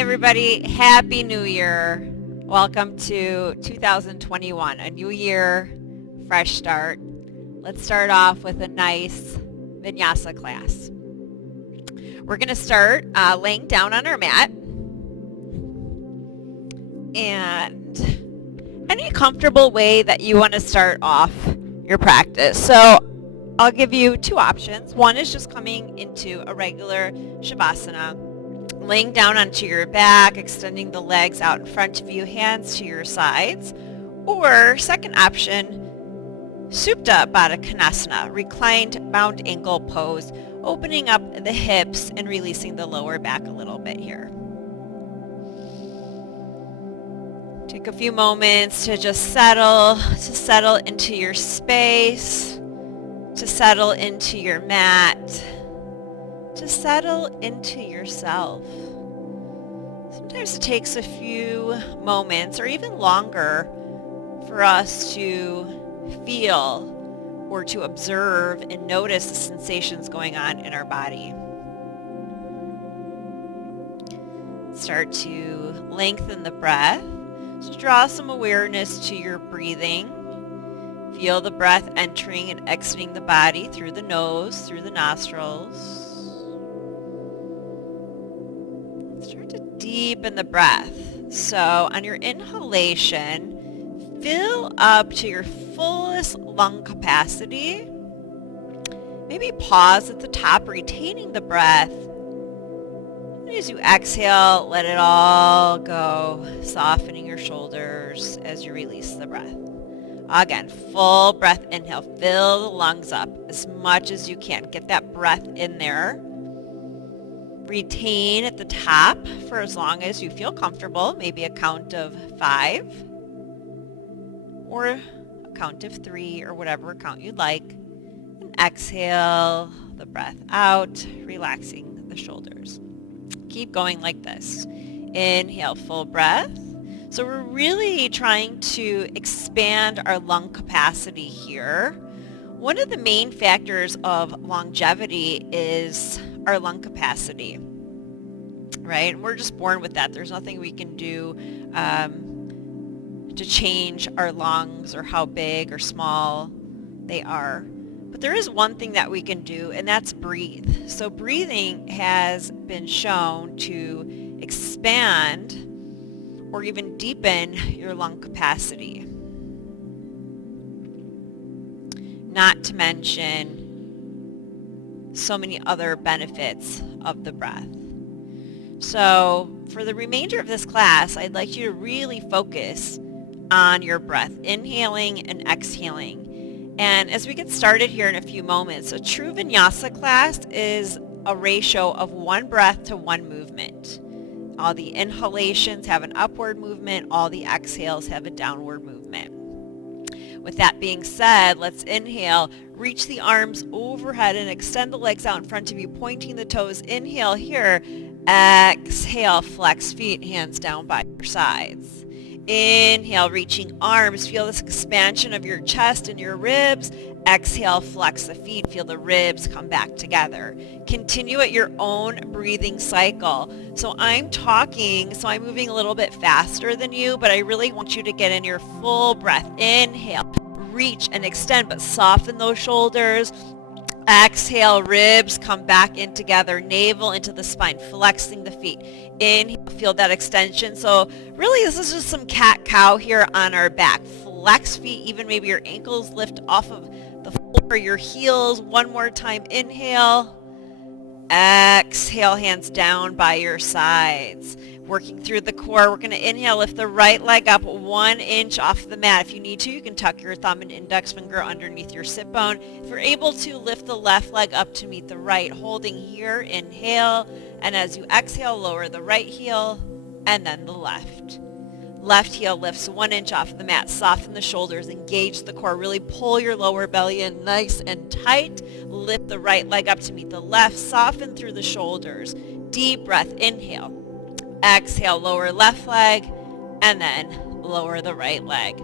everybody. Happy New Year. Welcome to 2021, a new year, fresh start. Let's start off with a nice Vinyasa class. We're going to start laying down on our mat. And any comfortable way that you want to start off your practice. So I'll give you two options. One is just coming into a regular Shavasana, laying down onto your back, extending the legs out in front of you, hands to your sides. Or second option, Supta Baddha Konasana, reclined bound ankle pose, opening up the hips and releasing the lower back a little bit here. Take a few moments to just settle into your space, to settle into your mat, to settle into yourself. Sometimes it takes a few moments or even longer for us to feel or to observe and notice the sensations going on in our body. Start to lengthen the breath. So draw some awareness to your breathing. Feel the breath entering and exiting the body through the nose, through the nostrils. Start to deepen the breath. So on your inhalation, fill up to your fullest lung capacity. Maybe pause at the top, retaining the breath. And as you exhale, let it all go, softening your shoulders as you release the breath. Again, full breath inhale. Fill the lungs up as much as you can. Get that breath in there. Retain at the top for as long as you feel comfortable, maybe a count of 5 or a count of 3 or whatever count you'd like. And exhale the breath out, relaxing the shoulders. Keep going like this. Inhale, full breath. So we're really trying to expand our lung capacity here. One of the main factors of longevity is our lung capacity, right? And we're just born with that. There's nothing we can do to change our lungs or how big or small they are. But there is one thing that we can do, and that's breathe. So breathing has been shown to expand or even deepen your lung capacity. Not to mention so many other benefits of the breath. So for the remainder of this class, I'd like you to really focus on your breath, inhaling and exhaling. And as we get started here in a few moments, a true Vinyasa class is a ratio of 1 breath to 1 movement. All the inhalations have an upward movement. All the exhales have a downward movement. With that being said, let's inhale. Reach the arms overhead and extend the legs out in front of you, pointing the toes. Inhale here. Exhale, flex feet, hands down by your sides. Inhale, reaching arms. Feel this expansion of your chest and your ribs. Exhale, flex the feet. Feel the ribs come back together. Continue at your own breathing cycle. So I'm talking, so I'm moving a little bit faster than you, but I really want you to get in your full breath. Inhale, reach and extend, but soften those shoulders. Exhale, ribs come back in together, navel into the spine, flexing the feet. Inhale, feel that extension. So really this is just some cat-cow here on our back. Flex feet, even maybe your ankles lift off of the floor, your heels. One more time, inhale. Exhale, hands down by your sides. Working through the core, we're going to inhale, lift the right leg up 1 inch off the mat. If you need to, you can tuck your thumb and index finger underneath your sit bone. If you're able to, lift the left leg up to meet the right, holding here, inhale, and as you exhale, lower the right heel, and then the left. Left heel lifts 1 inch off the mat. Soften the shoulders, engage the core, really pull your lower belly in nice and tight. Lift the right leg up to meet the left, soften through the shoulders. Deep breath, inhale. Exhale, lower left leg, and then lower the right leg.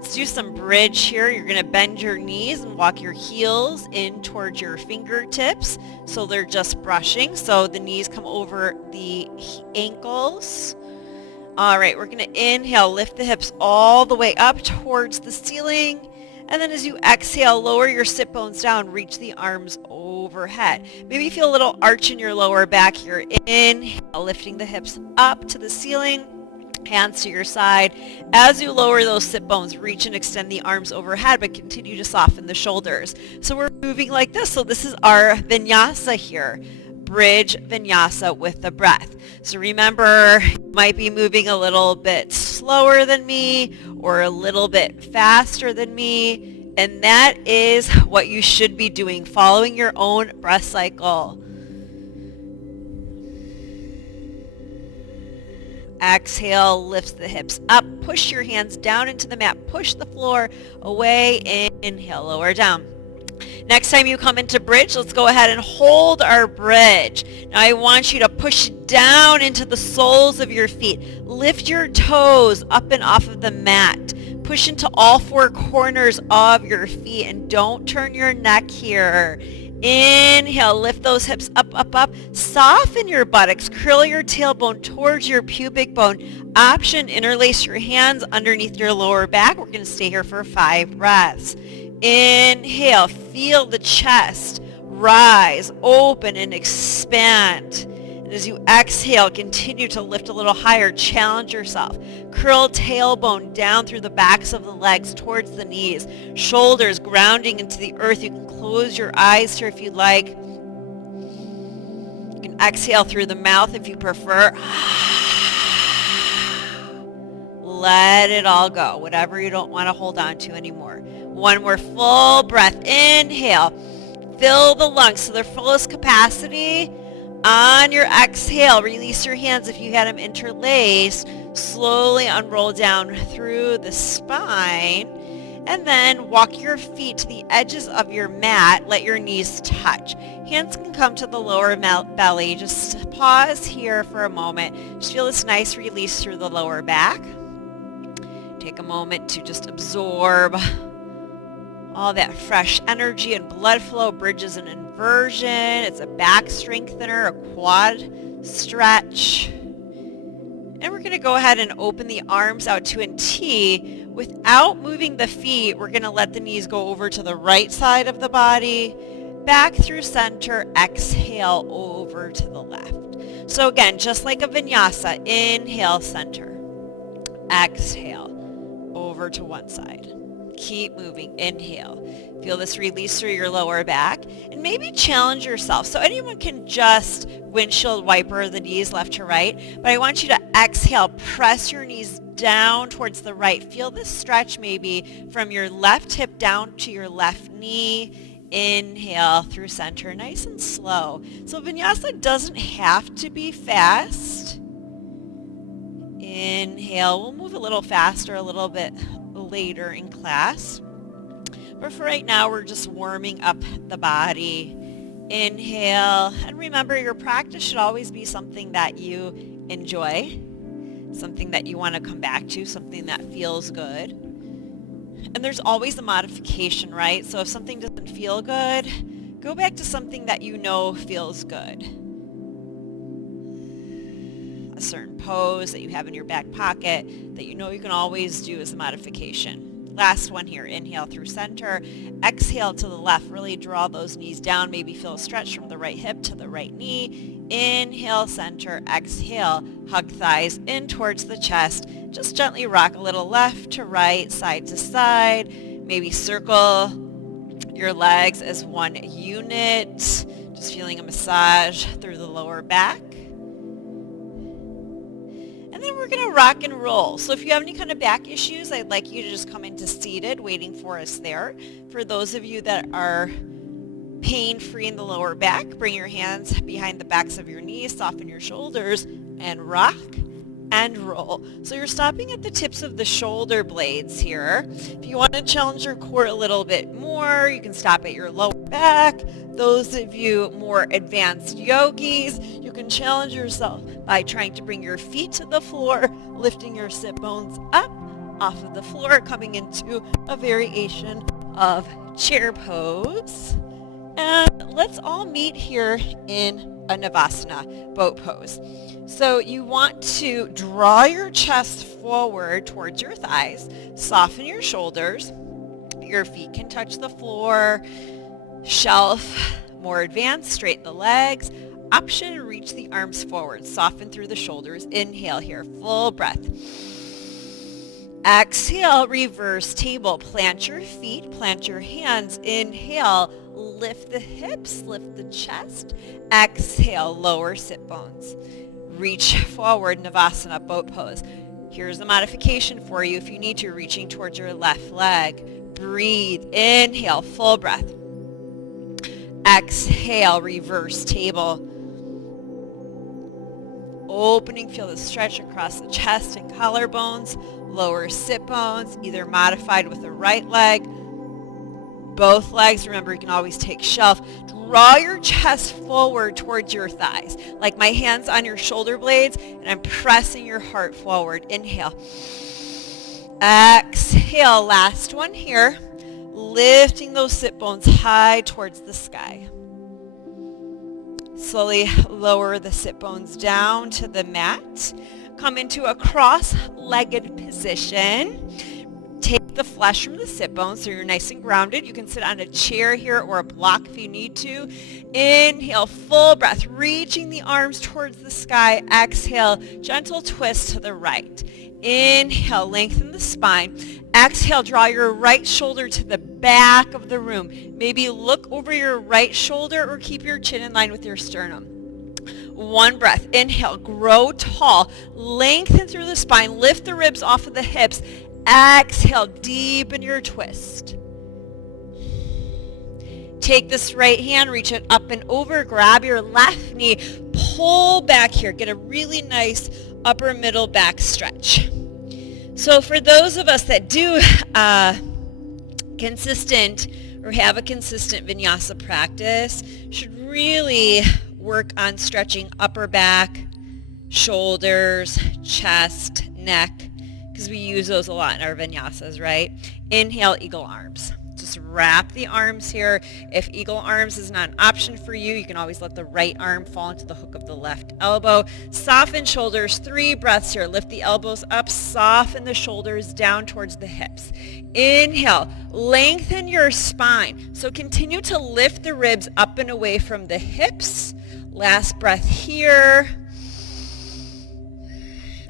Let's do some bridge here. You're going to bend your knees and walk your heels in towards your fingertips so they're just brushing. So the knees come over the ankles. All right, we're going to inhale, lift the hips all the way up towards the ceiling. And then as you exhale, lower your sit bones down, reach the arms overhead. Maybe feel a little arch in your lower back here. Inhale, lifting the hips up to the ceiling, hands to your side. As you lower those sit bones, reach and extend the arms overhead, but continue to soften the shoulders. So we're moving like this. So this is our vinyasa here. Bridge vinyasa with the breath. So remember, you might be moving a little bit slower than me or a little bit faster than me, and that is what you should be doing, following your own breath cycle. Exhale, lifts the hips up, push your hands down into the mat, push the floor away, inhale, lower down. Next time you come into bridge, let's go ahead and hold our bridge. Now I want you to push down into the soles of your feet. Lift your toes up and off of the mat. Push into all four corners of your feet and don't turn your neck here. Inhale, lift those hips up, up, up. Soften your buttocks. Curl your tailbone towards your pubic bone. Option, interlace your hands underneath your lower back. We're going to stay here for 5 breaths. Inhale, feel the chest rise, open, and expand. And as you exhale, continue to lift a little higher. Challenge yourself. Curl tailbone down through the backs of the legs towards the knees. Shoulders grounding into the earth. You can close your eyes here if you'd like. You can exhale through the mouth if you prefer. Let it all go, whatever you don't want to hold on to anymore. One more full breath. Inhale. Fill the lungs to their fullest capacity. On your exhale, release your hands if you had them interlaced. Slowly unroll down through the spine. And then walk your feet to the edges of your mat. Let your knees touch. Hands can come to the lower belly. Just pause here for a moment. Just feel this nice release through the lower back. Take a moment to just absorb all that fresh energy and blood flow. Bridge is an inversion. It's a back strengthener, a quad stretch. And we're going to go ahead and open the arms out to a T. Without moving the feet, we're going to let the knees go over to the right side of the body, back through center, exhale over to the left. So again, just like a vinyasa, inhale, center, exhale, over to one side. Keep moving. Inhale. Feel this release through your lower back. And maybe challenge yourself. So anyone can just windshield wiper the knees left to right. But I want you to exhale. Press your knees down towards the right. Feel this stretch maybe from your left hip down to your left knee. Inhale through center. Nice and slow. So vinyasa doesn't have to be fast. Inhale. We'll move a little faster a little bit later in class. But for right now, we're just warming up the body. Inhale. And remember, your practice should always be something that you enjoy, something that you want to come back to, something that feels good. And there's always a modification, right? So if something doesn't feel good, go back to something that you know feels good. A certain pose that you have in your back pocket that you know you can always do as a modification. Last one here. Inhale through center. Exhale to the left. Really draw those knees down. Maybe feel a stretch from the right hip to the right knee. Inhale, center. Exhale. Hug thighs in towards the chest. Just gently rock a little left to right, side to side. Maybe circle your legs as one unit. Just feeling a massage through the lower back. And then we're going to rock and roll. So if you have any kind of back issues, I'd like you to just come into seated, waiting for us there. For those of you that are pain-free in the lower back, bring your hands behind the backs of your knees, soften your shoulders, and rock and roll. So you're stopping at the tips of the shoulder blades here. If you want to challenge your core a little bit more, you can stop at your lower back. Those of you more advanced yogis, you can challenge yourself by trying to bring your feet to the floor, lifting your sit bones up, off of the floor, coming into a variation of chair pose. And let's all meet here in a Navasana, boat pose. So you want to draw your chest forward towards your thighs, soften your shoulders, your feet can touch the floor, shelf, more advanced, straighten the legs, option, reach the arms forward, soften through the shoulders, inhale here, full breath. Exhale, reverse table, plant your feet, plant your hands, inhale, lift the hips, lift the chest, exhale, lower sit bones. Reach forward, Navasana, boat pose. Here's a modification for you if you need to, reaching towards your left leg. Breathe, inhale, full breath. Exhale, reverse table. Opening, feel the stretch across the chest and collarbones, lower sit bones, either modified with the right leg, both legs. Remember, you can always take shelf. Draw your chest forward towards your thighs, like my hands on your shoulder blades, and I'm pressing your heart forward. Inhale. Exhale, last one here. Lifting those sit bones high towards the sky. Slowly lower the sit bones down to the mat. Come into a cross-legged position. Take the flesh from the sit bones so you're nice and grounded. You can sit on a chair here or a block if you need to. Inhale, full breath, reaching the arms towards the sky. Exhale, gentle twist to the right. Inhale, lengthen the spine. Exhale, draw your right shoulder to the back of the room. Maybe look over your right shoulder or keep your chin in line with your sternum. One breath. Inhale, grow tall. Lengthen through the spine. Lift the ribs off of the hips. Exhale, deepen your twist. Take this right hand, reach it up and over. Grab your left knee. Pull back here. Get a really nice upper middle back stretch. So for those of us that do consistent or have a consistent vinyasa practice, should really work on stretching upper back, shoulders, chest, neck, because we use those a lot in our vinyasas, right? Inhale, eagle arms. Just wrap the arms here. If eagle arms is not an option for you, you can always let the right arm fall into the hook of the left elbow. Soften shoulders, 3 breaths here. Lift the elbows up, soften the shoulders down towards the hips. Inhale, lengthen your spine. So continue to lift the ribs up and away from the hips. Last breath here.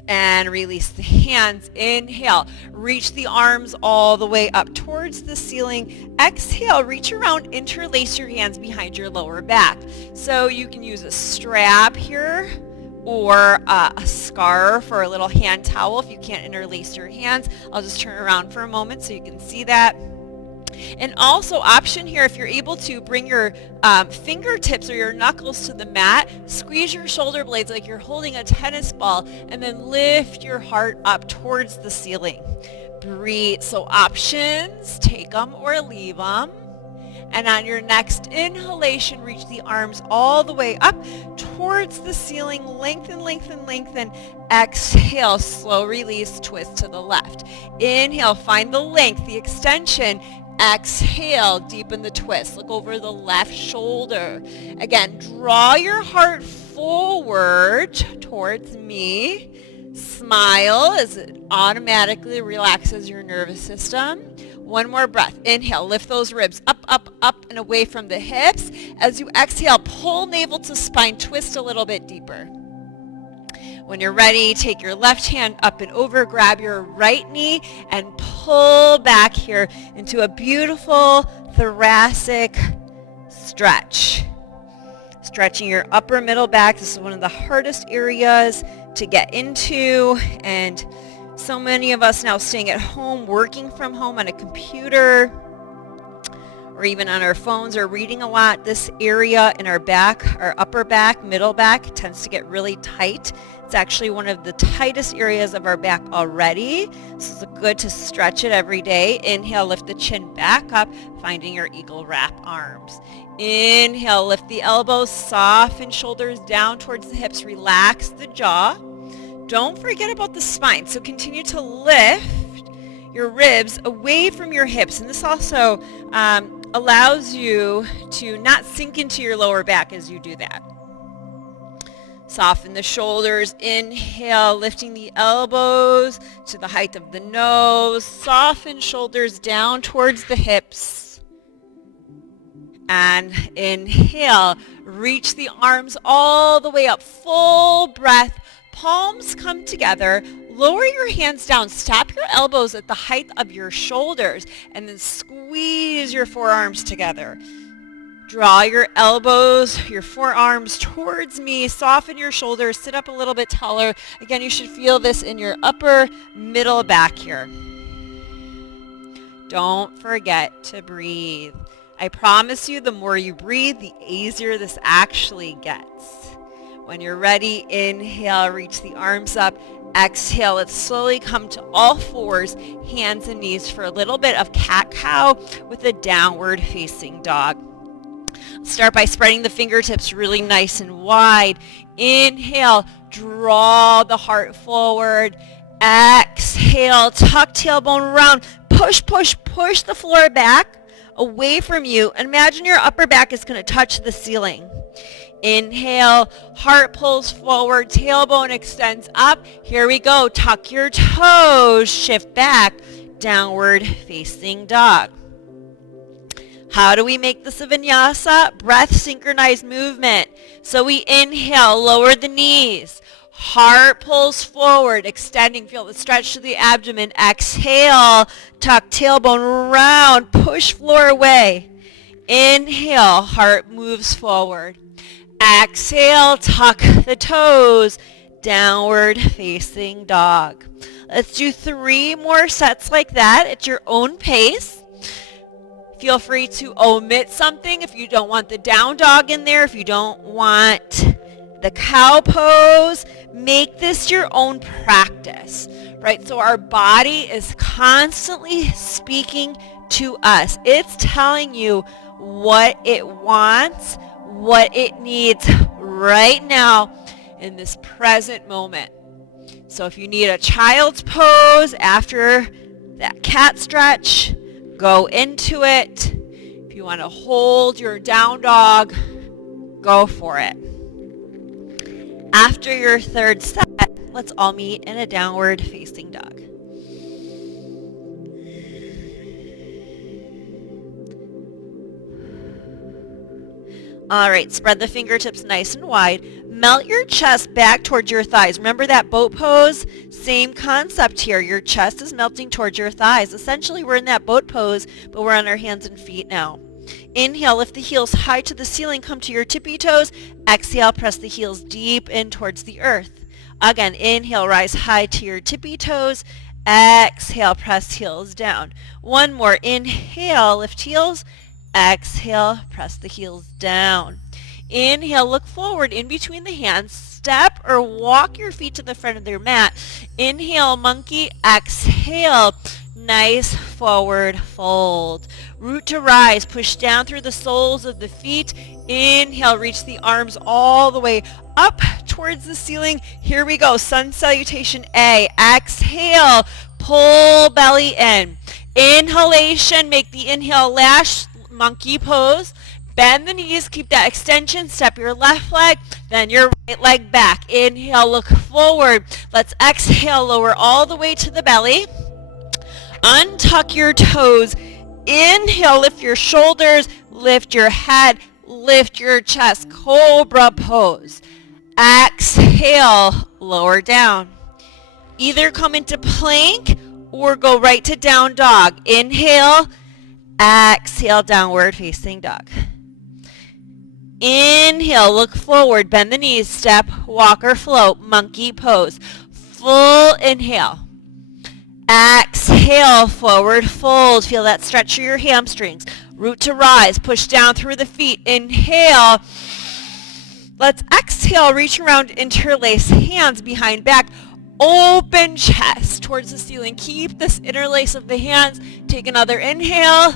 And release the hands. Inhale, reach the arms all the way up towards the ceiling. Exhale, reach around, interlace your hands behind your lower back. So you can use a strap here or a scarf or a little hand towel if you can't interlace your hands. I'll just turn around for a moment so you can see that. And also option here, if you're able to, bring your fingertips or your knuckles to the mat, squeeze your shoulder blades like you're holding a tennis ball, and then lift your heart up towards the ceiling. Breathe. So options, take them or leave them. And on your next inhalation, reach the arms all the way up towards the ceiling. Lengthen, lengthen, lengthen. Exhale, slow release, twist to the left. Inhale, find the length, the extension. Exhale, deepen the twist. Look over the left shoulder. Again, draw your heart forward towards me. Smile as it automatically relaxes your nervous system. One more breath. Inhale, lift those ribs up, up, up and away from the hips. As you exhale, pull navel to spine, twist a little bit deeper. When you're ready, take your left hand up and over, grab your right knee and pull back here into a beautiful thoracic stretch. Stretching your upper middle back. This is one of the hardest areas to get into, and so many of us now staying at home, working from home on a computer, or even on our phones or reading a lot. This area in our back, our upper back, middle back, tends to get really tight. It's actually one of the tightest areas of our back already. So it's good to stretch it every day. Inhale, lift the chin back up, finding your eagle wrap arms. Inhale, lift the elbows, soften shoulders down towards the hips, relax the jaw. Don't forget about the spine. So continue to lift your ribs away from your hips. And this also allows you to not sink into your lower back as you do that. Soften the shoulders. Inhale, lifting the elbows to the height of the nose. Soften shoulders down towards the hips. And inhale, reach the arms all the way up. Full breath. Palms come together. Lower your hands down. Stop your elbows at the height of your shoulders. And then squeeze your forearms together. Draw your elbows, your forearms towards me. Soften your shoulders. Sit up a little bit taller. Again, you should feel this in your upper middle back here. Don't forget to breathe. I promise you, the more you breathe, the easier this actually gets. When you're ready, inhale, reach the arms up. Exhale, let's slowly come to all fours, hands and knees for a little bit of cat-cow with a downward facing dog. Start by spreading the fingertips really nice and wide. Inhale, draw the heart forward. Exhale, tuck tailbone around. Push, push, push the floor back away from you. Imagine your upper back is going to touch the ceiling. Inhale, heart pulls forward, tailbone extends up. Here we go. Tuck your toes, shift back, downward facing dog. How do we make this a vinyasa? Breath synchronized movement. So we inhale, lower the knees. Heart pulls forward, extending. Feel the stretch to the abdomen. Exhale, tuck tailbone around, push floor away. Inhale, heart moves forward. Exhale, tuck the toes, downward facing dog. Let's do 3 more sets like that at your own pace. Feel free to omit something if you don't want the down dog in there, if you don't want the cow pose. Make this your own practice, right? So our body is constantly speaking to us. It's telling you what it wants, what it needs right now in this present moment. So if you need a child's pose after that cat stretch, go into it. If you want to hold your down dog, go for it. After your 3rd set, let's all meet in a downward facing dog. All right, spread the fingertips nice and wide. Melt your chest back towards your thighs. Remember that boat pose? Same concept here. Your chest is melting towards your thighs. Essentially, we're in that boat pose, but we're on our hands and feet now. Inhale, lift the heels high to the ceiling. Come to your tippy toes. Exhale, press the heels deep in towards the earth. Again, inhale, rise high to your tippy toes. Exhale, press heels down. One more. Inhale, lift heels. Exhale, press the heels down. Inhale, look forward in between the hands. Step or walk your feet to the front of your mat. Inhale, monkey. Exhale, nice forward fold. Root to rise. Push down through the soles of the feet. Inhale, reach the arms all the way up towards the ceiling. Here we go. Sun salutation A. Exhale, pull belly in. Inhalation, make the inhale lash, monkey pose. Bend the knees, keep that extension, step your left leg, then your right leg back. Inhale, look forward. Let's exhale, lower all the way to the belly. Untuck your toes. Inhale, lift your shoulders, lift your head, lift your chest. Cobra pose. Exhale, lower down. Either come into plank or go right to down dog. Inhale, exhale, downward facing dog. Inhale, look forward, bend the knees, step, walk or float, monkey pose. Full inhale. Exhale, forward fold. Feel that stretch through your hamstrings. Root to rise, push down through the feet. Inhale. Let's exhale, reach around, interlace hands behind back. Open chest towards the ceiling. Keep this interlace of the hands. Take another inhale.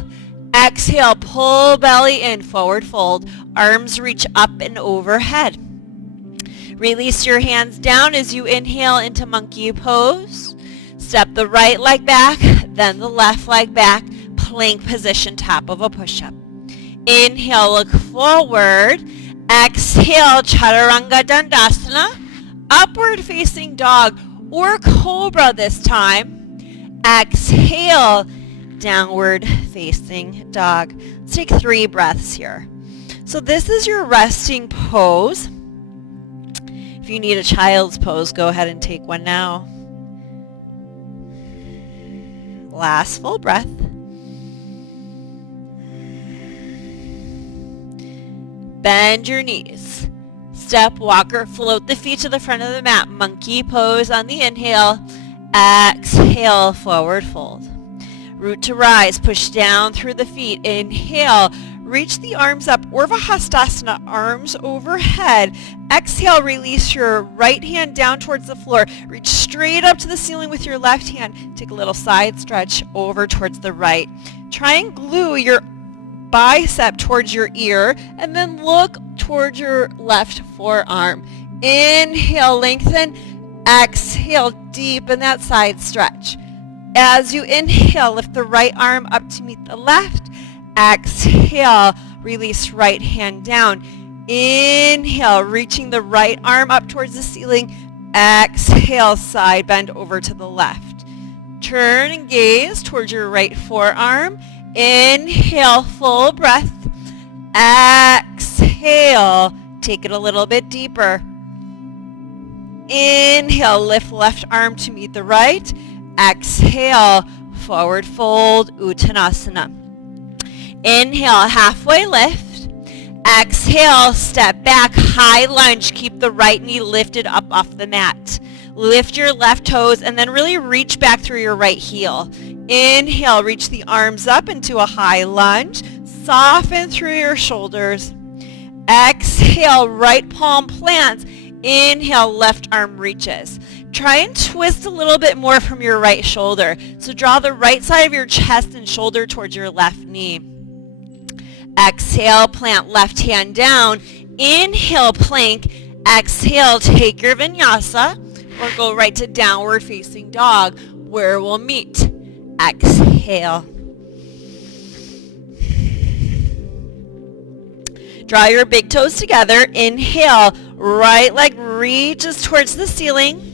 Exhale, pull belly in, forward fold. Arms reach up and overhead. Release your hands down as you inhale into monkey pose. Step the right leg back, then the left leg back. Plank position, top of a push-up. Inhale, look forward. Exhale, Chaturanga Dandasana. Upward facing dog or cobra this time. Exhale, downward facing dog. Let's take 3 breaths here. So this is your resting pose. If you need a child's pose, go ahead and take one now. Last full breath. Bend your knees. Step, walker, float the feet to the front of the mat. Monkey pose on the inhale. Exhale, forward fold. Root to rise, push down through the feet. Inhale, reach the arms up. Urdhva Hastasana, arms overhead. Exhale, release your right hand down towards the floor. Reach straight up to the ceiling with your left hand. Take a little side stretch over towards the right. Try and glue your bicep towards your ear and then look towards your left forearm. Inhale, lengthen. Exhale, deepen that side stretch. As you inhale, lift the right arm up to meet the left. Exhale, release right hand down. Inhale, reaching the right arm up towards the ceiling. Exhale, side bend over to the left. Turn and gaze towards your right forearm. Inhale, full breath. Exhale, take it a little bit deeper. Inhale, lift left arm to meet the right. Exhale, forward fold, Uttanasana. Inhale, halfway lift. Exhale, step back, high lunge. Keep the right knee lifted up off the mat. Lift your left toes and then really reach back through your right heel. Inhale, reach the arms up into a high lunge. Soften through your shoulders. Exhale, right palm plants. Inhale, left arm reaches. Try and twist a little bit more from your right shoulder. So draw the right side of your chest and shoulder towards your left knee. Exhale, plant left hand down. Inhale, plank. Exhale, take your vinyasa or go right to downward facing dog where we'll meet. Exhale. Draw your big toes together. Inhale, right leg reaches towards the ceiling.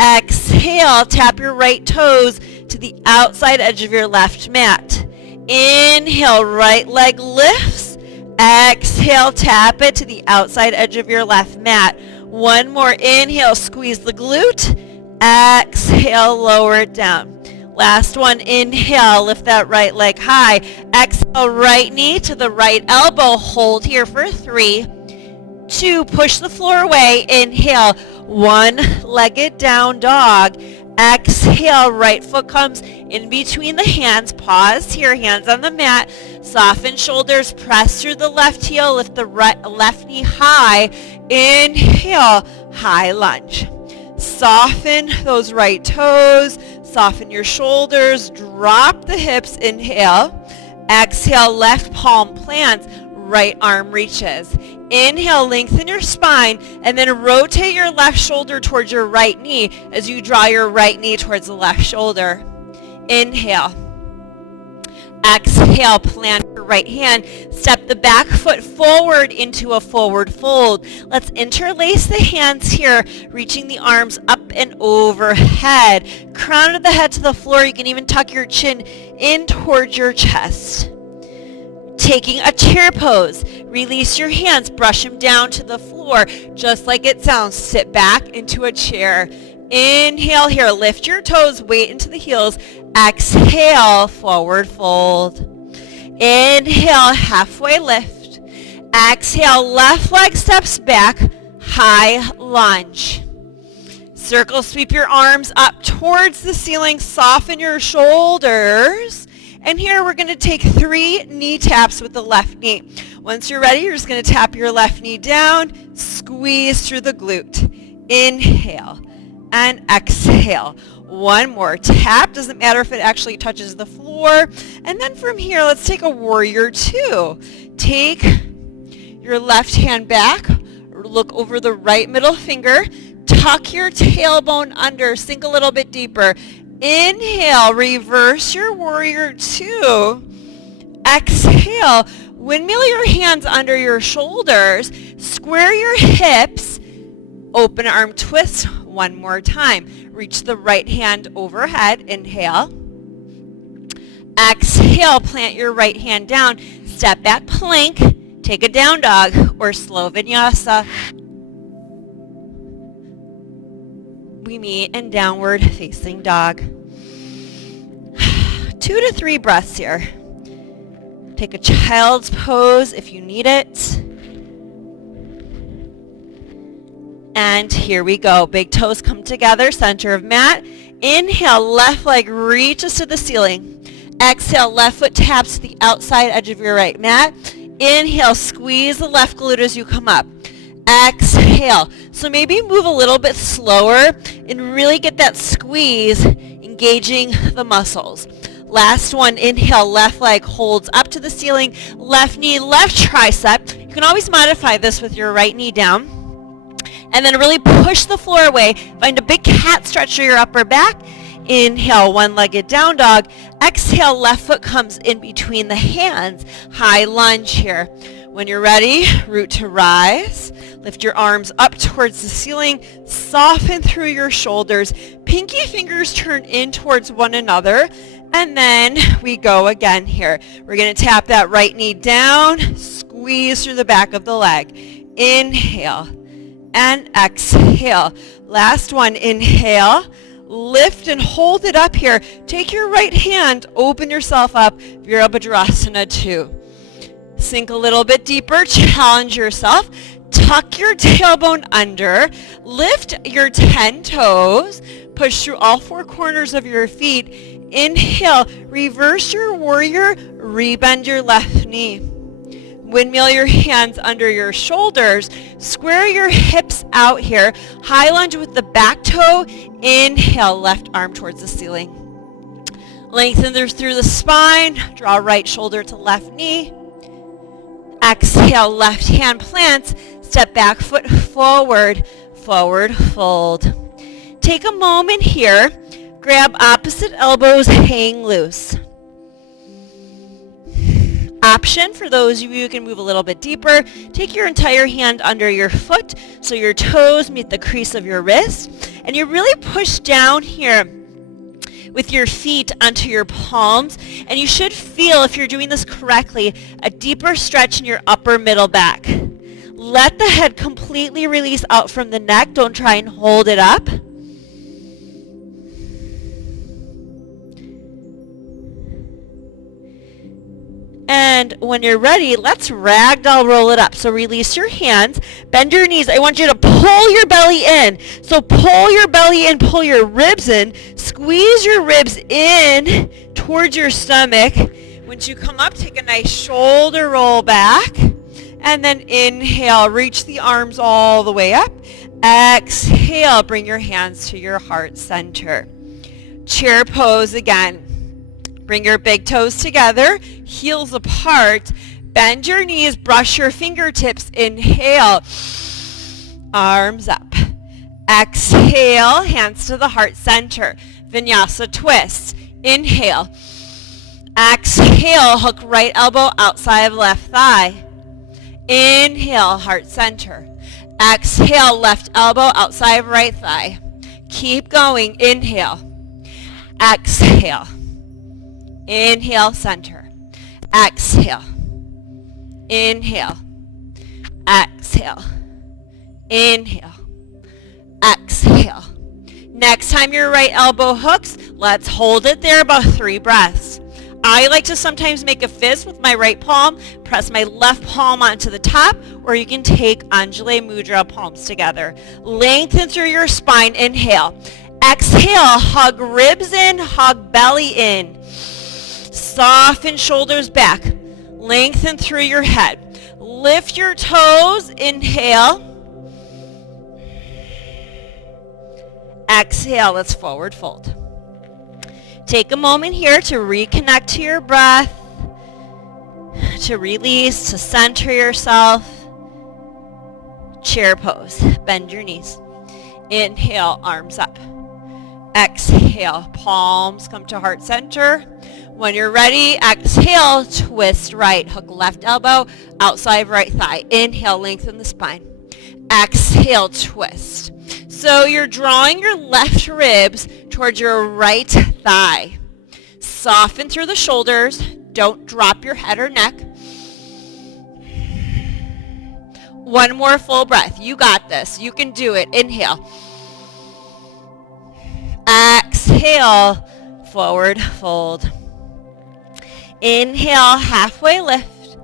Exhale, tap your right toes to the outside edge of your left mat. Inhale, right leg lifts. Exhale, tap it to the outside edge of your left mat. One more. Inhale, squeeze the glute. Exhale, lower it down. Last one. Inhale, lift that right leg high. Exhale, right knee to the right elbow. Hold here for 3, 2, push the floor away. Inhale, one-legged down dog. Exhale, right foot comes in between the hands. Pause here, hands on the mat. Soften shoulders, press through the left heel, lift the left knee high. Inhale, high lunge. Soften those right toes, soften your shoulders, drop the hips. Inhale. Exhale, left palm plants, right arm reaches. Inhale, lengthen your spine, and then rotate your left shoulder towards your right knee as you draw your right knee towards the left shoulder. Inhale. Exhale, plant your right hand. Step the back foot forward into a forward fold. Let's interlace the hands here, reaching the arms up and overhead. Crown of the head to the floor. You can even tuck your chin in towards your chest. Taking a chair pose. Release your hands, brush them down to the floor, just like it sounds. Sit back into a chair. Inhale here, lift your toes, weight into the heels. Exhale, forward fold. Inhale, halfway lift. Exhale, left leg steps back, high lunge. Circle sweep your arms up towards the ceiling, soften your shoulders. And here we're going to take 3 knee taps with the left knee. Once you're ready, you're just going to tap your left knee down, squeeze through the glute. Inhale and exhale. One more tap, doesn't matter if it actually touches the floor. And then from here, let's take a warrior 2. Take your left hand back, look over the right middle finger, tuck your tailbone under, sink a little bit deeper. Inhale, reverse your warrior two. Exhale, windmill your hands under your shoulders, square your hips, open arm twist one more time. Reach the right hand overhead, inhale. Exhale, plant your right hand down, step back plank, take a down dog or slow vinyasa. We meet in downward facing dog. 2 to 3 breaths here. Take a child's pose if you need it. And here we go. Big toes come together, center of mat. Inhale, left leg reaches to the ceiling. Exhale, left foot taps to the outside edge of your right mat. Inhale, squeeze the left glute as you come up. Exhale. So maybe move a little bit slower and really get that squeeze, engaging the muscles. Last one, inhale, left leg holds up to the ceiling, left knee, left tricep. You can always modify this with your right knee down. And then really push the floor away. Find a big cat stretch to your upper back. Inhale, one-legged down dog. Exhale, left foot comes in between the hands. High lunge here. When you're ready, root to rise. Lift your arms up towards the ceiling. Soften through your shoulders. Pinky fingers turn in towards one another. And then we go again here. We're going to tap that right knee down. Squeeze through the back of the leg. Inhale and exhale. Last one, inhale. Lift and hold it up here. Take your right hand, open yourself up, Virabhadrasana 2. Sink a little bit deeper, challenge yourself. Tuck your tailbone under, lift your 10 toes, push through all 4 corners of your feet. Inhale, reverse your warrior, rebend your left knee. Windmill your hands under your shoulders. Square your hips out here. High lunge with the back toe. Inhale, left arm towards the ceiling. Lengthen through the spine. Draw right shoulder to left knee. Exhale, left hand plants. Step back foot forward. Forward fold. Take a moment here. Grab opposite elbows, hang loose. Option for those of you who can move a little bit deeper, take your entire hand under your foot so your toes meet the crease of your wrist, and you really push down here with your feet onto your palms, and you should feel, if you're doing this correctly, a deeper stretch in your upper middle back. Let the head completely release out from the neck. Don't try and hold it up. And when you're ready, let's ragdoll roll it up. So release your hands, bend your knees. I want you to pull your belly in. So pull your belly in, pull your ribs in, squeeze your ribs in towards your stomach. Once you come up, take a nice shoulder roll back. And then inhale, reach the arms all the way up. Exhale, bring your hands to your heart center. Chair pose again. Bring your big toes together, heels apart, bend your knees, brush your fingertips, inhale, arms up. Exhale, hands to the heart center, Vinyasa twist, inhale. Exhale, hook right elbow outside of left thigh. Inhale, heart center. Exhale, left elbow outside of right thigh. Keep going, inhale. Exhale. Inhale, center. Exhale. Inhale. Exhale. Inhale. Exhale. Next time your right elbow hooks, let's hold it there about 3 breaths. I like to sometimes make a fist with my right palm, press my left palm onto the top, or you can take Anjali Mudra, palms together. Lengthen through your spine, inhale. Exhale, hug ribs in, hug belly in. Soften shoulders back. Lengthen through your head. Lift your toes. Inhale. Exhale. Let's forward fold. Take a moment here to reconnect to your breath, to release, to center yourself. Chair pose. Bend your knees. Inhale, arms up. Exhale. Inhale, palms come to heart center. When you're ready, exhale, twist right. Hook left elbow, outside right thigh. Inhale, lengthen the spine. Exhale, twist. So you're drawing your left ribs towards your right thigh. Soften through the shoulders. Don't drop your head or neck. One more full breath. You got this. You can do it. Inhale. Exhale, forward fold. Inhale, halfway lift.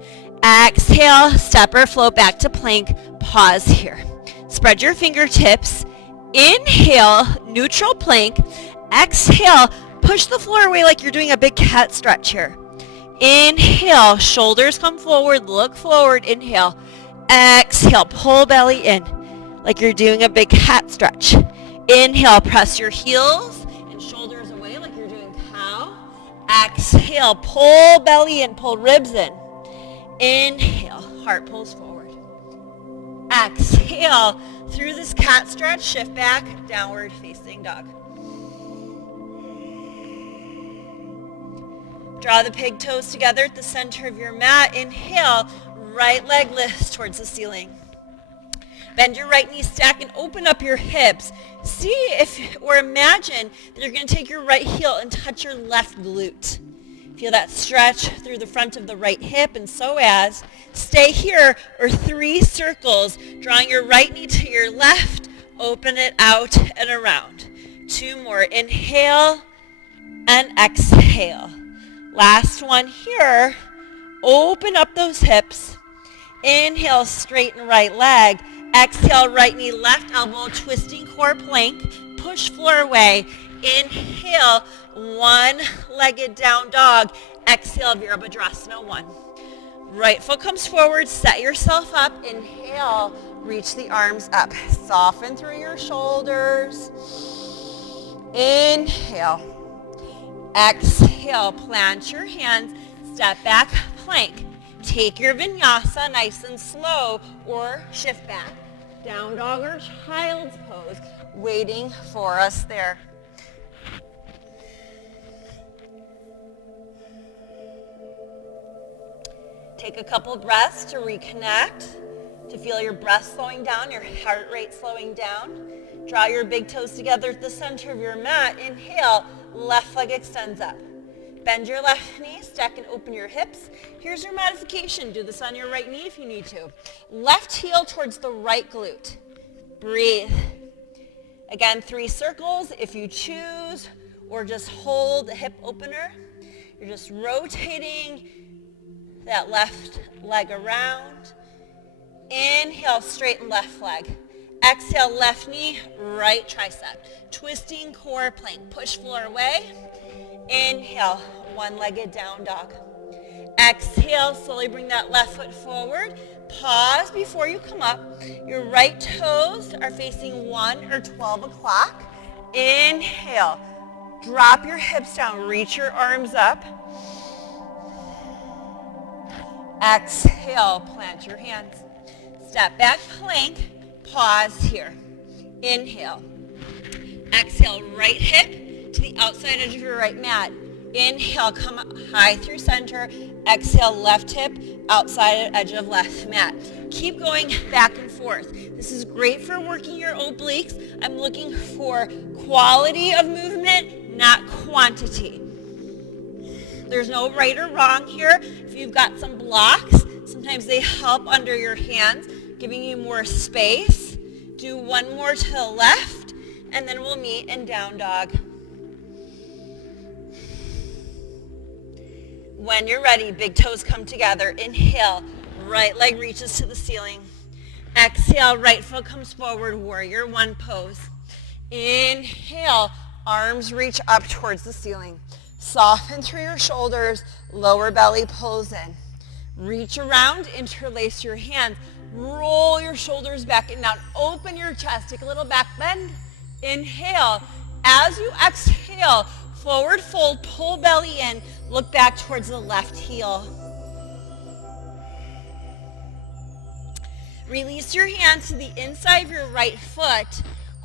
Exhale, step or float back to plank. Pause here. Spread your fingertips. Inhale, neutral plank. Exhale, push the floor away like you're doing a big cat stretch here. Inhale, shoulders come forward, look forward. Inhale. Exhale, pull belly in like you're doing a big cat stretch. Inhale, press your heels and shoulders away like you're doing cow. Exhale, pull belly in, pull ribs in. Inhale, heart pulls forward. Exhale, through this cat stretch, shift back, downward facing dog. Draw the pig toes together at the center of your mat. Inhale, right leg lifts towards the ceiling. Bend your right knee, stack, and open up your hips. See if, or imagine that you're going to take your right heel and touch your left glute. Feel that stretch through the front of the right hip and psoas. Stay here, or 3 circles, drawing your right knee to your left. Open it out and around. 2 more. Inhale and exhale. Last one here. Open up those hips. Inhale, straighten right leg. Exhale, right knee, left elbow, twisting core plank. Push floor away. Inhale, one-legged down dog. Exhale, Virabhadrasana 1. Right foot comes forward. Set yourself up. Inhale, reach the arms up. Soften through your shoulders. Inhale. Exhale, plant your hands. Step back, plank. Take your vinyasa nice and slow, or shift back. Down dog or child's pose, waiting for us there. Take a couple breaths to reconnect, to feel your breath slowing down, your heart rate slowing down. Draw your big toes together at the center of your mat. Inhale, left leg extends up. Bend your left knee, stack and open your hips. Here's your modification. Do this on your right knee if you need to. Left heel towards the right glute. Breathe. Again, 3 circles if you choose, or just hold the hip opener. You're just rotating that left leg around. Inhale, straighten left leg. Exhale, left knee, right tricep. Twisting core plank. Push floor away. Inhale, one-legged down dog. Exhale, slowly bring that left foot forward. Pause before you come up. Your right toes are facing 1 or 12 o'clock. Inhale, drop your hips down, reach your arms up. Exhale, plant your hands. Step back, plank, pause here. Inhale. Exhale, right hip to the outside edge of your right mat. Inhale, come up high through center. Exhale, left hip, outside edge of left mat. Keep going back and forth. This is great for working your obliques. I'm looking for quality of movement, not quantity. There's no right or wrong here. If you've got some blocks, sometimes they help under your hands, giving you more space. Do 1 more to the left, and then we'll meet in down dog. When you're ready, big toes come together. Inhale, right leg reaches to the ceiling. Exhale, right foot comes forward, warrior 1 pose. Inhale, arms reach up towards the ceiling. Soften through your shoulders, lower belly pulls in. Reach around, interlace your hands. Roll your shoulders back and down. Open your chest, take a little back bend. Inhale. As you exhale, forward fold, pull belly in. Look back towards the left heel. Release your hands to the inside of your right foot.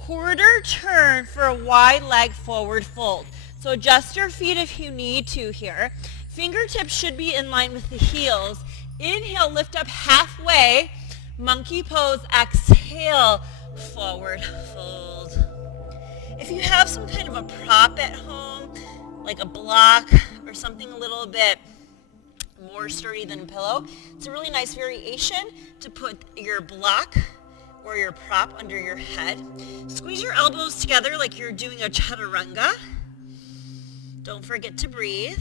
quarter turn for a wide leg forward fold. So adjust your feet if you need to here. Fingertips should be in line with the heels. Inhale, lift up halfway. Monkey pose, exhale, forward fold. If you have some kind of a prop at home, like a block or something a little bit more sturdy than a pillow, it's a really nice variation to put your block or your prop under your head. Squeeze your elbows together like you're doing a chaturanga. Don't forget to breathe.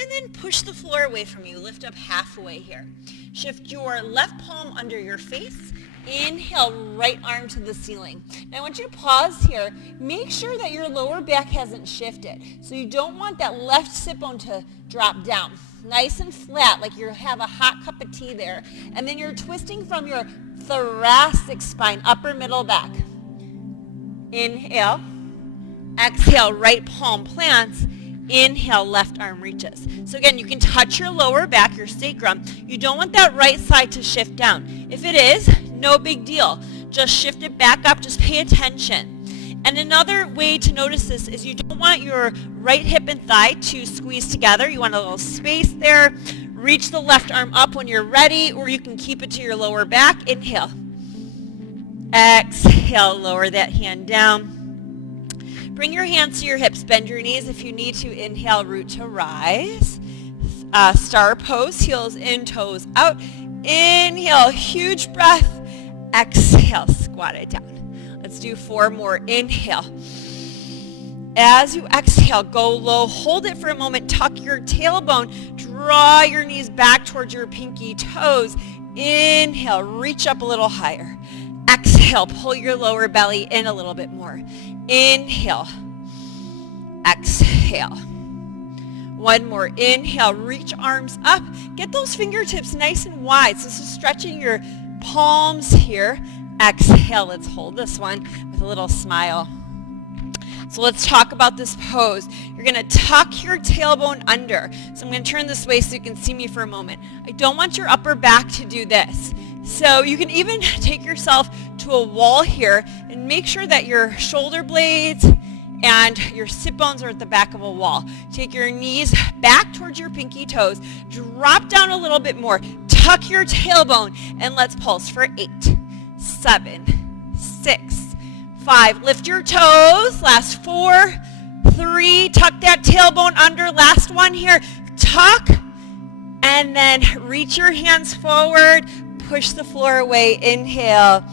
And then push the floor away from you. Lift up halfway here. Shift your left palm under your face. Inhale, right arm to the ceiling. Now I want you to pause here. Make sure that your lower back hasn't shifted. So you don't want that left sit bone to drop down. Nice and flat, like you have a hot cup of tea there. And then you're twisting from your thoracic spine, upper middle back. Inhale. Exhale, right palm plants. Inhale, left arm reaches. So again, you can touch your lower back, your sacrum. You don't want that right side to shift down. If it is, no big deal. Just shift it back up. Just pay attention. And another way to notice this is you don't want your right hip and thigh to squeeze together. You want a little space there. Reach the left arm up when you're ready, or you can keep it to your lower back. Inhale. Exhale, lower that hand down. Bring your hands to your hips. Bend your knees if you need to. Inhale, root to rise. Star pose, heels in, toes out. Inhale, huge breath. Exhale, squat it down. Let's do 4 more. Inhale. As you exhale, go low. Hold it for a moment. Tuck your tailbone. Draw your knees back towards your pinky toes. Inhale, reach up a little higher. Exhale, pull your lower belly in a little bit more. Inhale. Exhale. 1 more. Inhale, reach arms up. Get those fingertips nice and wide. So this is stretching your palms here. Exhale, let's hold this one with a little smile. So let's talk about this pose. You're going to tuck your tailbone under. So I'm going to turn this way so you can see me for a moment. I don't want your upper back to do this. So you can even take yourself to a wall here and make sure that your shoulder blades and your sit bones are at the back of a wall. Take your knees back towards your pinky toes. Drop down a little bit more. Tuck your tailbone and let's pulse for 8, 7, 6, 5. Lift your toes. Last 4, 3. Tuck that tailbone under. Last one here. Tuck and then reach your hands forward. Push the floor away. Inhale.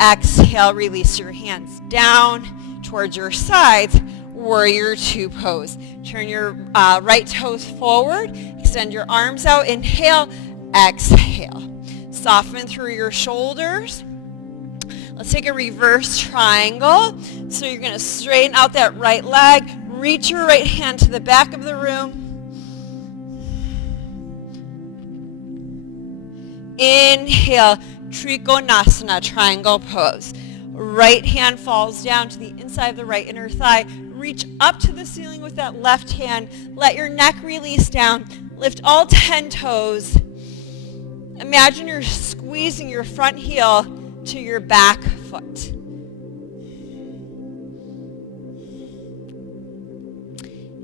Exhale. Release your hands down towards your sides. Warrior 2 pose. Turn your right toes forward. Extend your arms out. Inhale. Exhale. Soften through your shoulders. Let's take a reverse triangle. So you're going to straighten out that right leg. Reach your right hand to the back of the room. Inhale, Trikonasana, triangle pose. Right hand falls down to the inside of the right inner thigh. Reach up to the ceiling with that left hand. Let your neck release down. Lift all 10 toes. Imagine you're squeezing your front heel to your back foot.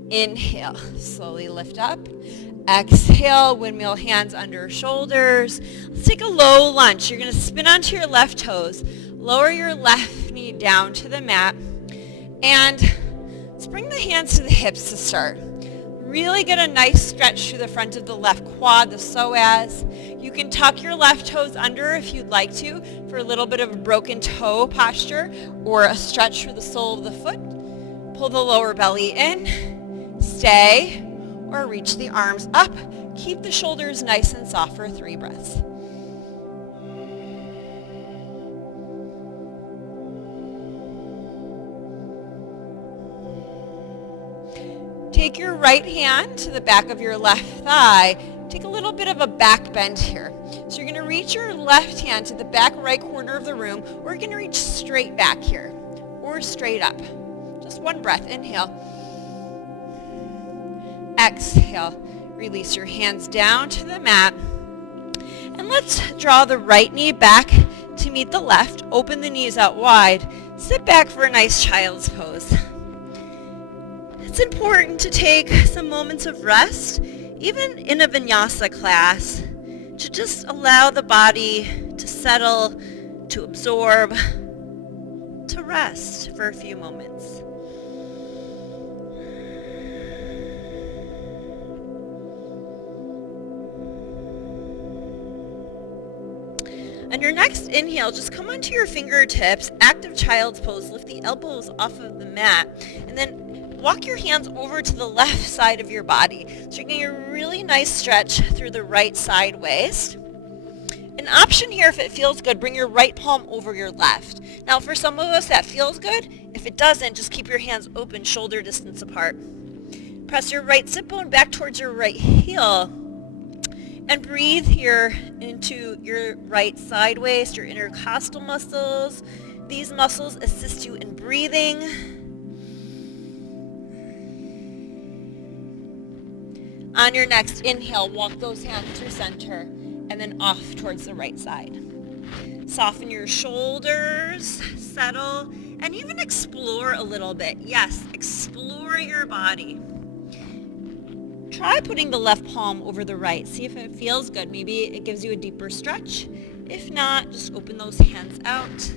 Inhale, slowly lift up. Exhale, windmill hands under shoulders. Let's take a low lunge. You're going to spin onto your left toes. Lower your left knee down to the mat. And let's bring the hands to the hips to start. Really get a nice stretch through the front of the left quad, the psoas. You can tuck your left toes under if you'd like to for a little bit of a broken toe posture or a stretch through the sole of the foot. Pull the lower belly in. Stay. Or reach the arms up. Keep the shoulders nice and soft for 3 breaths. Take your right hand to the back of your left thigh. Take a little bit of a back bend here. So you're going to reach your left hand to the back right corner of the room, or you're going to reach straight back here, or straight up. Just 1 breath. Inhale. Exhale. Release your hands down to the mat. And let's draw the right knee back to meet the left. Open the knees out wide. Sit back for a nice child's pose. It's important to take some moments of rest, even in a Vinyasa class, to just allow the body to settle, to absorb, to rest for a few moments. On your next inhale, just come onto your fingertips, active child's pose, lift the elbows off of the mat, and then walk your hands over to the left side of your body. So you're getting a really nice stretch through the right side waist. An option here, if it feels good, bring your right palm over your left. Now for some of us that feels good. If it doesn't, just keep your hands open, shoulder distance apart. Press your right sit bone back towards your right heel. And breathe here into your right side waist, your intercostal muscles. These muscles assist you in breathing. On your next inhale, walk those hands to center and then off towards the right side. Soften your shoulders, settle, and even explore a little bit. Yes, explore your body. Try putting the left palm over the right. See if it feels good. Maybe it gives you a deeper stretch. If not, just open those hands out.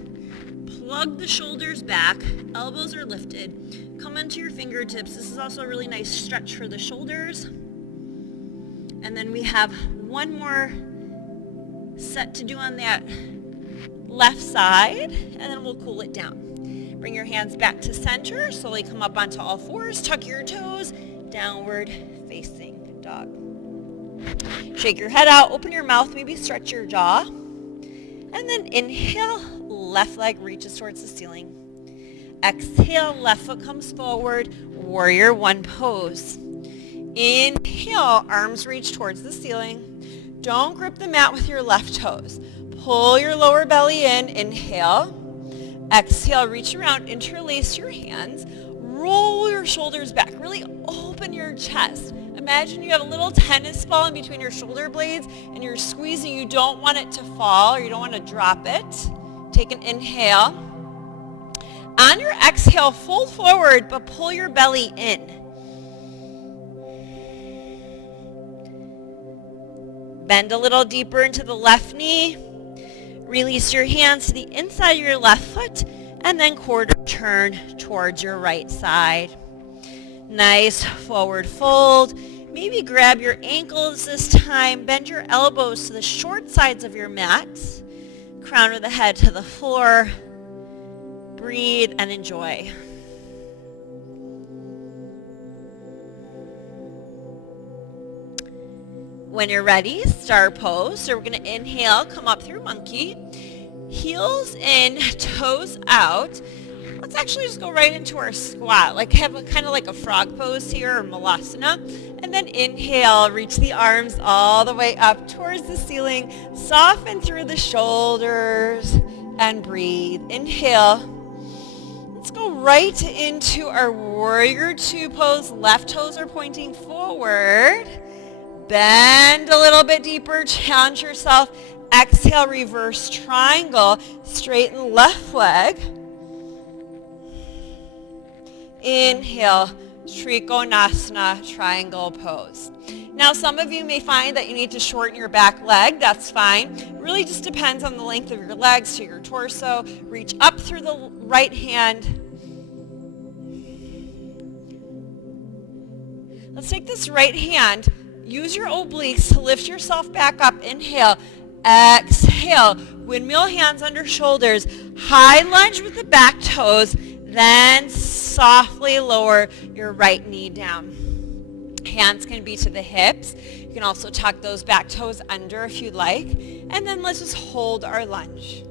Plug the shoulders back. Elbows are lifted. Come onto your fingertips. This is also a really nice stretch for the shoulders. And then we have one more set to do on that left side, and then we'll cool it down. Bring your hands back to center. Slowly come up onto all fours. Tuck your toes. Downward facing dog. Shake your head out, open your mouth, maybe stretch your jaw. And then inhale, left leg reaches towards the ceiling. Exhale, left foot comes forward, warrior one pose. Inhale, arms reach towards the ceiling. Don't grip the mat with your left toes. Pull your lower belly in, inhale. Exhale, reach around, interlace your hands. Roll your shoulders back. Really open your chest. Imagine you have a little tennis ball in between your shoulder blades and you're squeezing. You don't want it to fall or you don't want to drop it. Take an inhale. On your exhale, fold forward but pull your belly in. Bend a little deeper into the left knee. Release your hands to the inside of your left foot. And then quarter turn towards your right side. Nice forward fold. Maybe grab your ankles this time. Bend your elbows to the short sides of your mat. Crown of the head to the floor. Breathe and enjoy. When you're ready, star pose. So we're going to inhale, come up through monkey. Heels in, toes out. Let's actually just go right into our squat. Like have a kind of like a frog pose here or malasana. And then inhale, reach the arms all the way up towards the ceiling. Soften through the shoulders and breathe. Inhale. Let's go right into our warrior two pose. Left toes are pointing forward. Bend a little bit deeper, challenge yourself. Exhale, reverse triangle, straighten left leg. Inhale, Trikonasana, triangle pose. Now some of you may find that you need to shorten your back leg. That's fine. It really just depends on the length of your legs to your torso. Reach up through the right hand. Let's take this right hand. Use your obliques to lift yourself back up. Inhale. Exhale. Windmill hands under shoulders. High lunge with the back toes. Then softly lower your right knee down. Hands can be to the hips. You can also tuck those back toes under if you'd like. And then let's just hold our lunge.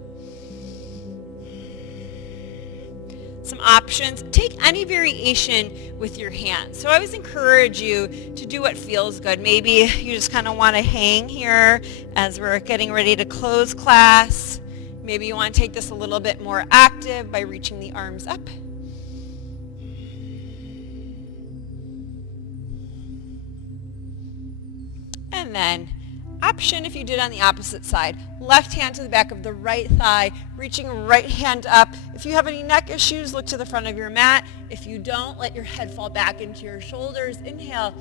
Some options. Take any variation with your hands. So I always encourage you to do what feels good. Maybe you just kind of want to hang here as we're getting ready to close class. Maybe you want to take this a little bit more active by reaching the arms up. And then option if you did on the opposite side. Left hand to the back of the right thigh, reaching right hand up. If you have any neck issues, look to the front of your mat. If you don't, let your head fall back into your shoulders. Inhale,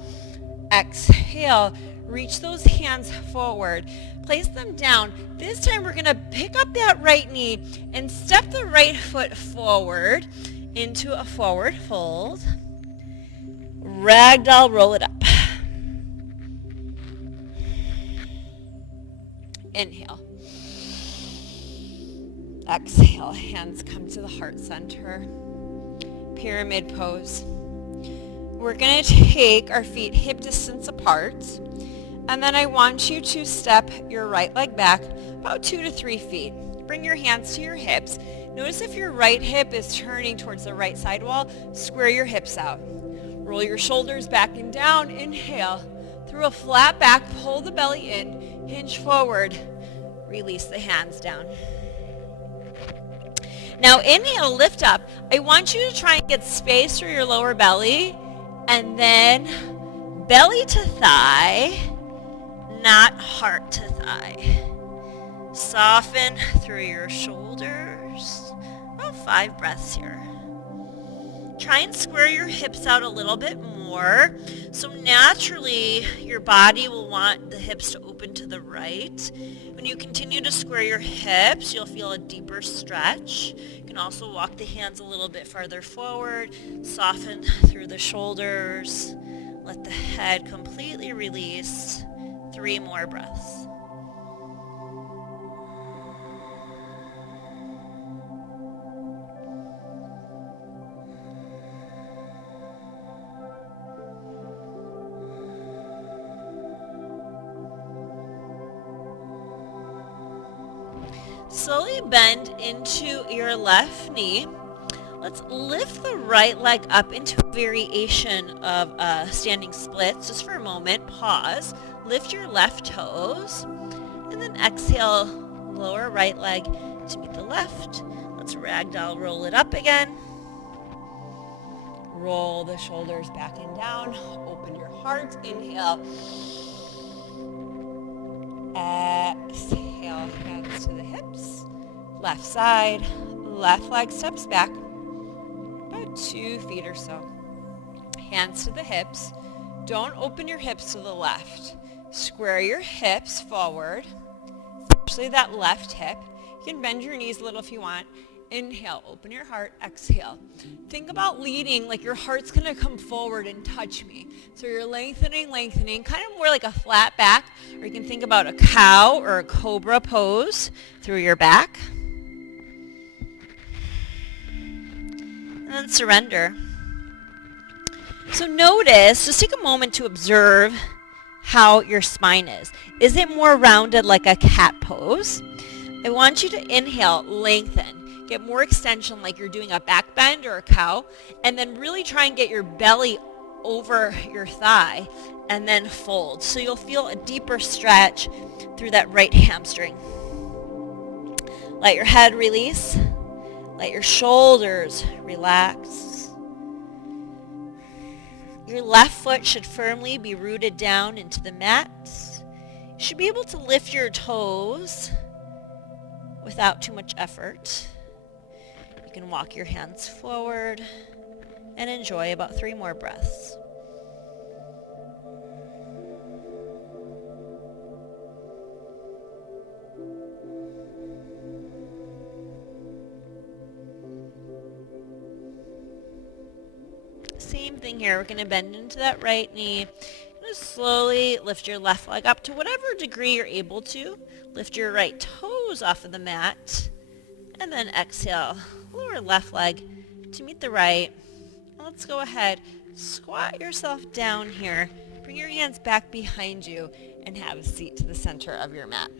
exhale, reach those hands forward. Place them down. This time we're going to pick up that right knee and step the right foot forward into a forward fold. Ragdoll, roll it up. Inhale. Exhale, hands come to the heart center. Pyramid pose. We're going to take our feet hip distance apart, and then I want you to step your right leg back about 2 to 3 feet. Bring your hands to your hips. Notice if your right hip is turning towards the right side wall, square your hips out. Roll your shoulders back and down. Inhale. Through a flat back, pull the belly in, hinge forward, release the hands down. Now inhale, lift up. I want you to try and get space through your lower belly, and then belly to thigh, not heart to thigh. Soften through your shoulders. About 5 breaths here. Try and square your hips out a little bit more. So naturally, your body will want the hips to open to the right. When you continue to square your hips, you'll feel a deeper stretch. You can also walk the hands a little bit farther forward. Soften through the shoulders. Let the head completely release. 3 more breaths. Slowly bend into your left knee. Let's lift the right leg up into a variation of standing splits. Just for a moment, pause. Lift your left toes. And then exhale, lower right leg to meet the left. Let's ragdoll roll it up again. Roll the shoulders back and down. Open your heart. Inhale. Exhale, hands to the hips. Left side, left leg steps back. About 2 feet or so. Hands to the hips. Don't open your hips to the left. Square your hips forward, especially that left hip. You can bend your knees a little if you want. Inhale, open your heart, exhale. Think about leading like your heart's going to come forward and touch me. So you're lengthening, kind of more like a flat back, or you can think about a cow or a cobra pose through your back. And then surrender. So notice, just take a moment to observe how your spine is. Is it more rounded like a cat pose? I want you to inhale, lengthen. Get more extension like you're doing a back bend or a cow, and then really try and get your belly over your thigh and then fold. So you'll feel a deeper stretch through that right hamstring. Let your head release. Let your shoulders relax. Your left foot should firmly be rooted down into the mat. You should be able to lift your toes without too much effort. You can walk your hands forward and enjoy about 3 more breaths. Same thing here. We're going to bend into that right knee. Just slowly lift your left leg up to whatever degree you're able to. Lift your right toes off of the mat. And then exhale. Lower left leg to meet the right. Let's go ahead. Squat yourself down here. Bring your hands back behind you and have a seat to the center of your mat.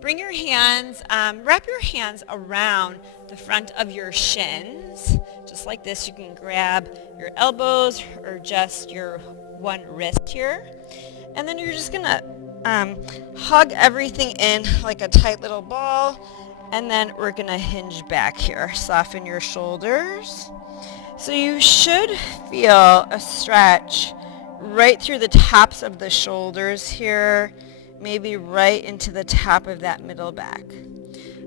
Bring your hands, wrap your hands around the front of your shins. Just like this, you can grab your elbows or just your one wrist here. And then you're just going to hug everything in like a tight little ball. And then we're going to hinge back here. Soften your shoulders. So you should feel a stretch right through the tops of the shoulders here. maybe right into the top of that middle back.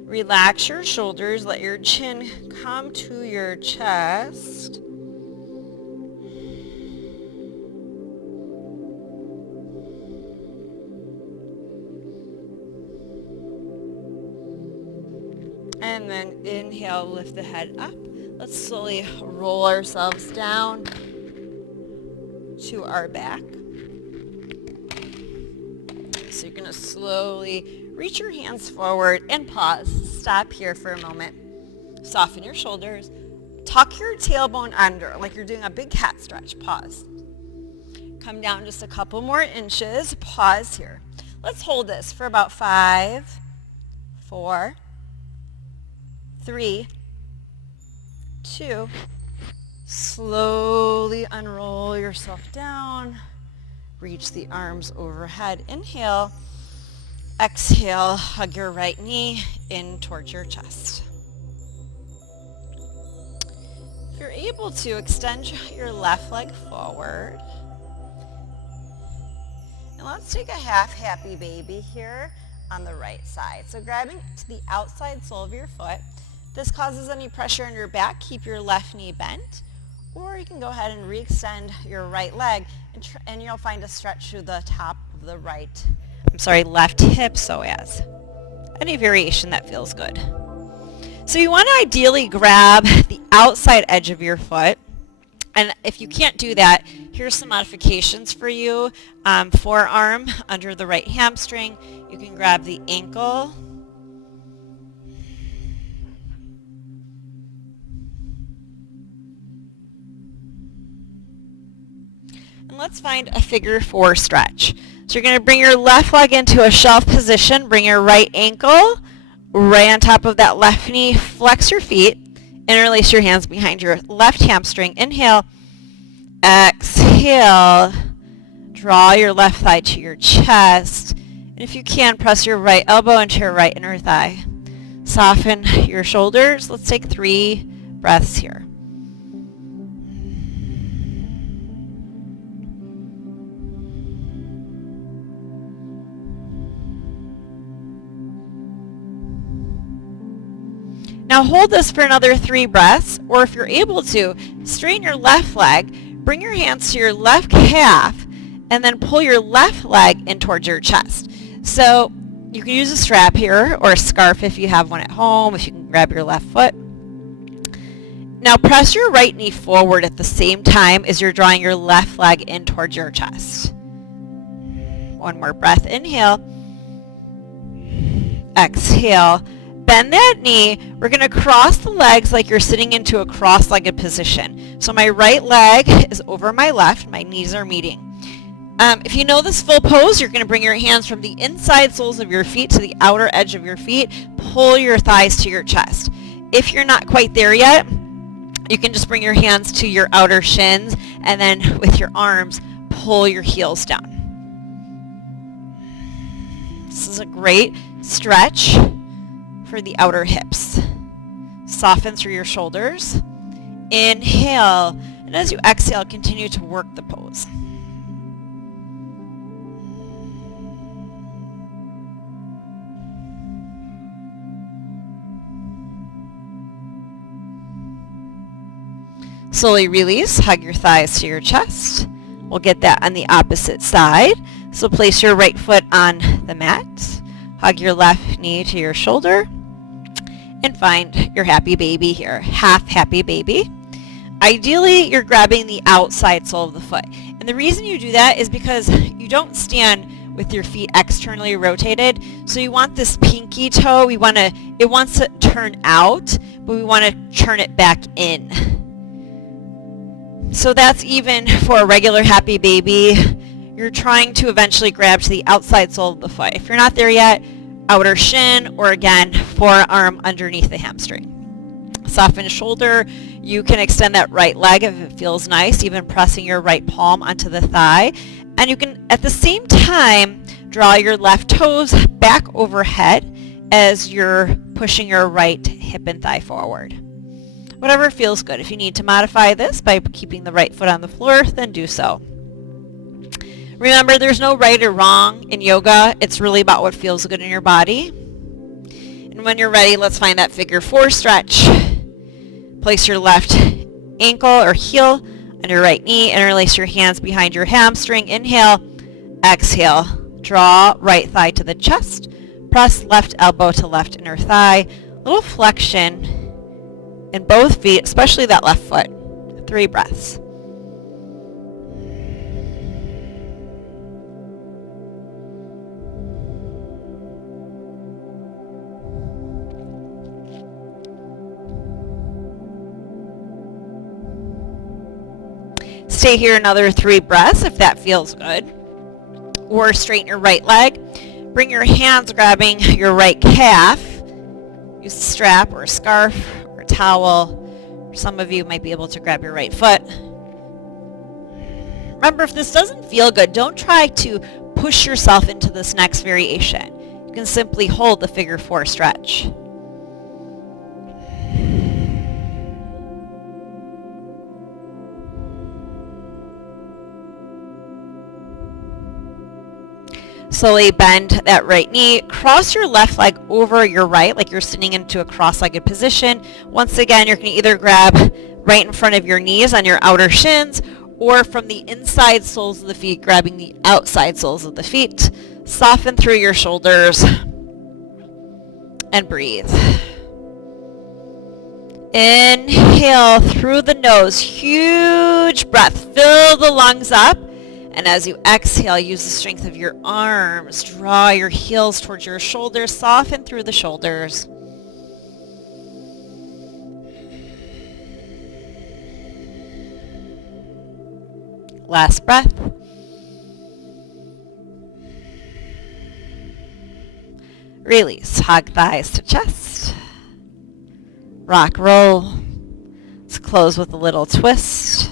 Relax your shoulders, let your chin come to your chest. And then inhale, lift the head up. Let's slowly roll ourselves down to our back. So you're going to slowly reach your hands forward and pause. Stop here for a moment. Soften your shoulders. Tuck your tailbone under like you're doing a big cat stretch. Pause. Come down just a couple more inches. Pause here. Let's hold this for about 5, 4, 3, 2. Slowly unroll yourself down. Reach the arms overhead. Inhale. Exhale. Hug your right knee in towards your chest. If you're able to, extend your left leg forward. And let's take a half happy baby here on the right side. So grabbing to the outside sole of your foot. If this causes any pressure on your back, keep your left knee bent. Or you can go ahead and re-extend your right leg and you'll find a stretch through the top of the left hip, so as any variation that feels good. So you want to ideally grab the outside edge of your foot. And if you can't do that, here's some modifications for you. Forearm under the right hamstring. You can grab the ankle. And let's find a figure 4 stretch. So you're going to bring your left leg into a shelf position. Bring your right ankle right on top of that left knee. Flex your feet. Interlace your hands behind your left hamstring. Inhale. Exhale. Draw your left thigh to your chest. And if you can, press your right elbow into your right inner thigh. Soften your shoulders. Let's take 3 breaths here. Now hold this for another 3 breaths, or if you're able to, straighten your left leg, bring your hands to your left calf, and then pull your left leg in towards your chest. So you can use a strap here, or a scarf if you have one at home, if you can grab your left foot. Now press your right knee forward at the same time as you're drawing your left leg in towards your chest. One more breath, inhale. Exhale. Bend that knee. We're going to cross the legs like you're sitting into a cross-legged position. So my right leg is over my left. My knees are meeting. If you know this full pose, you're going to bring your hands from the inside soles of your feet to the outer edge of your feet. Pull your thighs to your chest. If you're not quite there yet, you can just bring your hands to your outer shins and then with your arms, pull your heels down. This is a great stretch for the outer hips. Soften through your shoulders. Inhale, and as you exhale, continue to work the pose. Slowly release, hug your thighs to your chest. We'll get that on the opposite side. So place your right foot on the mat. Hug your left knee to your shoulder. And find your happy baby here, half happy baby. Ideally, you're grabbing the outside sole of the foot. And the reason you do that is because you don't stand with your feet externally rotated. So you want this pinky toe, it wants to turn out, but we want to turn it back in. So that's even for a regular happy baby. You're trying to eventually grab to the outside sole of the foot. If you're not there yet, outer shin, or again, forearm underneath the hamstring. Soften shoulder. You can extend that right leg if it feels nice, even pressing your right palm onto the thigh. And you can, at the same time, draw your left toes back overhead as you're pushing your right hip and thigh forward. Whatever feels good. If you need to modify this by keeping the right foot on the floor, then do so. Remember, there's no right or wrong in yoga. It's really about what feels good in your body. And when you're ready, let's find that figure 4 stretch. Place your left ankle or heel on your right knee. Interlace your hands behind your hamstring. Inhale, exhale. Draw right thigh to the chest. Press left elbow to left inner thigh. Little flexion in both feet, especially that left foot. 3 breaths. Stay here another 3 breaths if that feels good. Or straighten your right leg. Bring your hands grabbing your right calf. Use a strap or a scarf or a towel. Some of you might be able to grab your right foot. Remember, if this doesn't feel good, don't try to push yourself into this next variation. You can simply hold the figure 4 stretch. Slowly bend that right knee. Cross your left leg over your right, like you're sitting into a cross-legged position. Once again, you're going to either grab right in front of your knees on your outer shins, or from the inside soles of the feet, grabbing the outside soles of the feet. Soften through your shoulders and breathe. Inhale through the nose. Huge breath. Fill the lungs up. And as you exhale, use the strength of your arms. Draw your heels towards your shoulders. Soften through the shoulders. Last breath. Release. Hug thighs to chest. Rock, roll. Let's close with a little twist.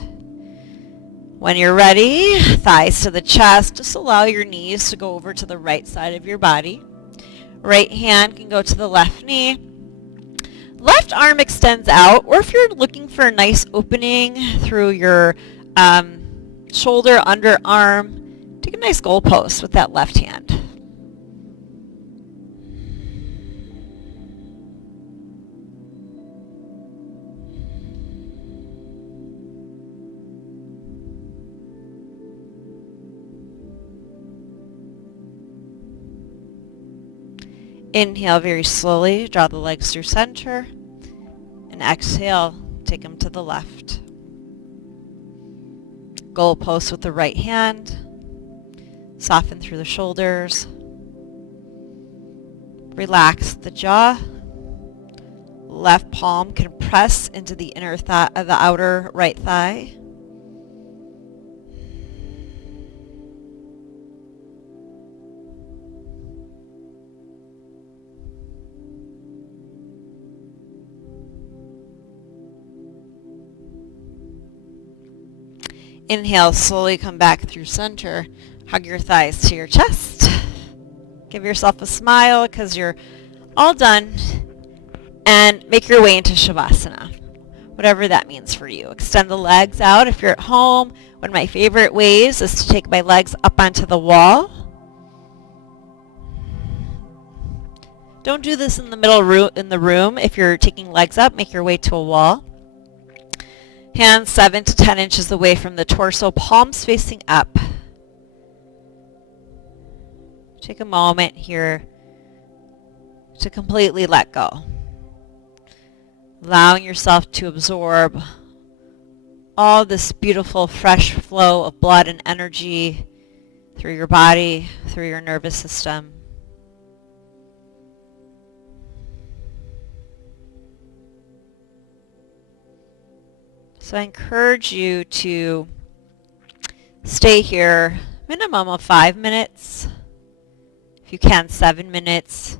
When you're ready, thighs to the chest. Just allow your knees to go over to the right side of your body. Right hand can go to the left knee. Left arm extends out, or if you're looking for a nice opening through your shoulder, underarm, take a nice goalpost with that left hand. Inhale very slowly, draw the legs through center, and exhale, take them to the left. Goalpost with the right hand, soften through the shoulders, relax the jaw, left palm can press into the inner thigh, the outer right thigh. Inhale, slowly come back through center. Hug your thighs to your chest. Give yourself a smile because you're all done. And make your way into Shavasana, whatever that means for you. Extend the legs out if you're at home. One of my favorite ways is to take my legs up onto the wall. Don't do this in the middle in the room. If you're taking legs up, make your way to a wall. Hands 7 to 10 inches away from the torso, palms facing up. Take a moment here to completely let go. Allowing yourself to absorb all this beautiful fresh flow of blood and energy through your body, through your nervous system. So I encourage you to stay here minimum of 5 minutes. If you can, 7 minutes.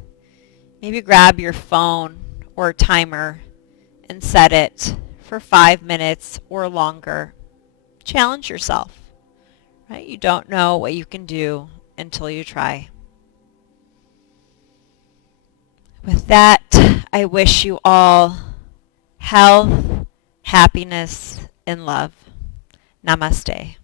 Maybe grab your phone or timer and set it for 5 minutes or longer. Challenge yourself, right? You don't know what you can do until you try. With that, I wish you all health, happiness, and love. Namaste.